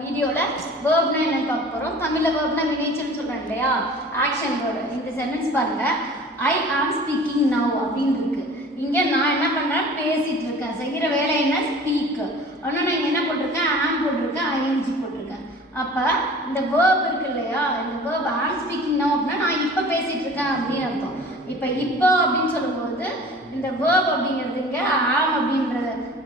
வீடியோவில் வேர்ப்னா என்னன்னு பார்க்க போகிறோம். தமிழில் வேர்ப்னா வினைச்சொல்னு சொல்கிறேன் இல்லையா, ஆக்ஷன் வேர்டு. இந்த சென்டென்ஸ் பாருங்கள், ஐ ஆம் ஸ்பீக்கிங் நவ் அப்படின்னு இருக்கு. இங்கே நான் என்ன பண்ணுறேன், பேசிகிட்டு இருக்கேன், செய்கிற வேலை என்ன, ஸ்பீக். ஆனால் நான் இங்கே என்ன போட்டிருக்கேன், ஆம் போட்டிருக்கேன், ஐஎன்ஜி போட்டிருக்கேன். அப்போ இந்த வேர்ப் இருக்கு இல்லையா, இந்த வேர்ப் ஆம் ஸ்பீக்கிங் நவ் அப்படின்னா நான் இப்போ பேசிகிட்டு இருக்கேன் அப்படின்னு அர்த்தம். இப்போ அப்படின்னு சொல்லும்போது இந்த வேர்ப் அப்படிங்கிறது இங்கே ஆம் அப்படின்ற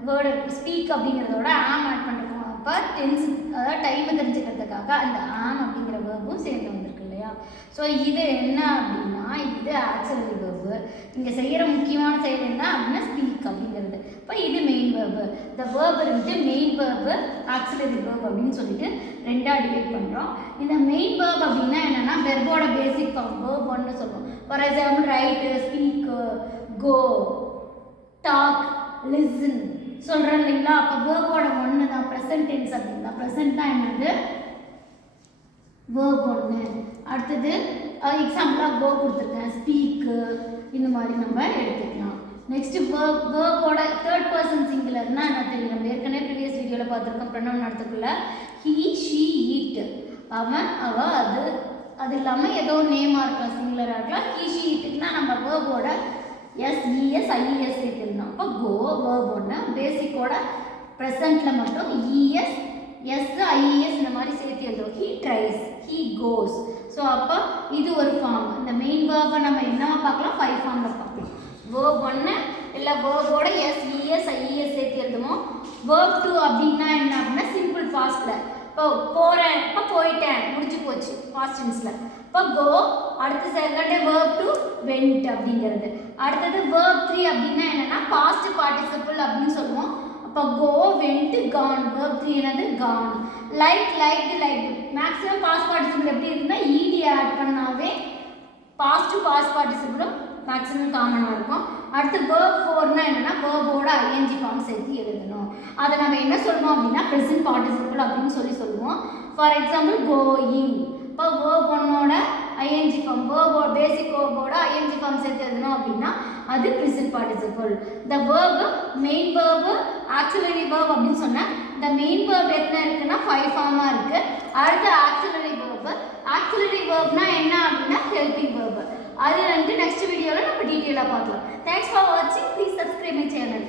வேர்டு, ஸ்பீக் அப்படிங்கிறதோட ஆம் ஆட் பண்ணுறோம். அப்போ டென்ஸ், அதாவது டைமை தெரிஞ்சுக்கிறதுக்காக அந்த ஆம் அப்படிங்கிற வேர்பும் சேர்ந்து வந்திருக்கு இல்லையா. ஸோ இது என்ன அப்படின்னா, இது ஆக்சிலரி வேர்பு. இங்கே செய்கிற முக்கியமான செயல் என்ன அப்படின்னா ஸ்பீக் அப்படிங்கிறது. இப்போ இது மெயின் வேர்பு. இந்த வேர்பு இருந்துட்டு மெயின் வேர்பு, ஆக்சிலரி வேர்ப் அப்படின்னு சொல்லிட்டு ரெண்டாக டிவைட் பண்ணுறோம். இந்த மெயின் வேர்ப் அப்படின்னா என்னென்னா வெர்போட பேசிக் ஃபார்ம், வேர்ப் ஒன்று சொல்லுவோம். For example write, speak, go, talk, listen சொல்கிறேன் இல்லைங்களா. அப்போ வேர்போட ஒன்று தான் ப்ரெசன்ட் டென்ஸ் அப்படின்னா. ப்ரெசன்ட் தான் என்னது, வேர்ப் ஒன்று. அடுத்தது எக்ஸாம்பிளாக கோ கொடுத்துருக்கேன், ஸ்பீக்கு, இந்த மாதிரி நம்ம எடுத்துக்கலாம். நெக்ஸ்ட்டு வேர்போட தேர்ட் பர்சன் சிங்குலர்னா என்ன தெரியும், நம்ம ஏற்கனவே ப்ரீவியஸ் வீடியோவில் பார்த்துருக்கோம். ப்ரொனவுன் நடத்துக்குள்ள ஹீ, ஷீ, ஈட், அவன், அவ, அது இல்லாமல் ஏதோ நேமாக இருக்கலாம், சிங்குலராக இருக்கலாம். ஹீ, ஷீ, ஈட்டுக்குன்னா நம்ம வேர்போட எஸ்இஎஸ் ஐஇஎஸ் சேர்த்துருந்தோம். அப்போ கோ வேர்ப் ஒன்று, பேசிக்கோட ப்ரெசண்ட்டில் மட்டும் இஎஸ் எஸ் ஐஇஎஸ் இந்த மாதிரி சேர்த்து எழுதுவோம். He ட்ரைஸ், he goes. ஸோ அப்போ இது ஒரு ஃபார்ம். இந்த மெயின் வேர்பை நம்ம என்னவா பார்க்கலாம், 5 ஃபார்மில் பார்க்கலாம். வேர்ப் ஒன்று இல்லை வேர்போட எஸ்இஎஸ் ஐஇஎஸ் சேர்த்து எழுதுவோம். வேர்ப் 2 அப்படின்னா என்ன அப்படின்னா சிம்பிள் பாஸ்டில். இப்போ போகிறேன், இப்போ போயிட்டேன், முடிஞ்சு போச்சு பாஸ்ட் டென்ஸில். இப்போ கோ, அடுத்து செகண்ட் வேர்ப் 2 வெண்ட் அப்படிங்கிறது. அடுத்தது வேர்ப் 3 அப்படின்னா என்னென்னா பாஸ்ட் பார்ட்டிசிபிள் அப்படின்னு சொல்லுவோம். அப்போ கோ, வெண்ட், கான். வேர்ப் 3 என்னது, gone. Like, liked, liked. Maximum past participle எப்படி இருக்குன்னா இடி ஆட் பண்ணாவே பாஸ்ட் பார்ட்டிசிபிளும் மேக்ஸிமம் காமனாக இருக்கும். அடுத்து வேர்ப் 4னா என்னென்னா வேர்போட ஐஎன்ஜி ஃபார்ம் சேர்த்து எழுதணும். அதை நம்ம என்ன சொல்லுவோம் அப்படின்னா ப்ரெசன்ட் பார்ட்டிசிபிள் அப்படின்னு சொல்லுவோம். For example going. இப்போ வேர்ப் ஒன்னோட ஐஎன்ஜி ஃபார்ம், பேசிக் வேர்போட ஐஎன்ஜி ஃபார்ம் சேர்த்து எழுதணும் அப்படின்னா அது ப்ரெசன்ட் பார்ட்டிசிபிள். இந்த verb main verb, auxiliary verb அப்படின்னு சொன்னேன். இந்த மெயின் வேர்ப் எத்தனை இருக்குன்னா 5 ஃபார்மாக இருக்குது. அடுத்து ஆக்சிலரி வேர்பு. ஆக்சிலரி வேர்ப்னா என்ன அப்படின்னா ஹெல்பிங் வேர்பு. அது வந்து நெக்ஸ்ட் வீடியோவில் நம்ம டீட்டெயிலாக பார்க்கலாம். தேங்க்ஸ் ஃபார் வாட்சிங். Please subscribe my channel.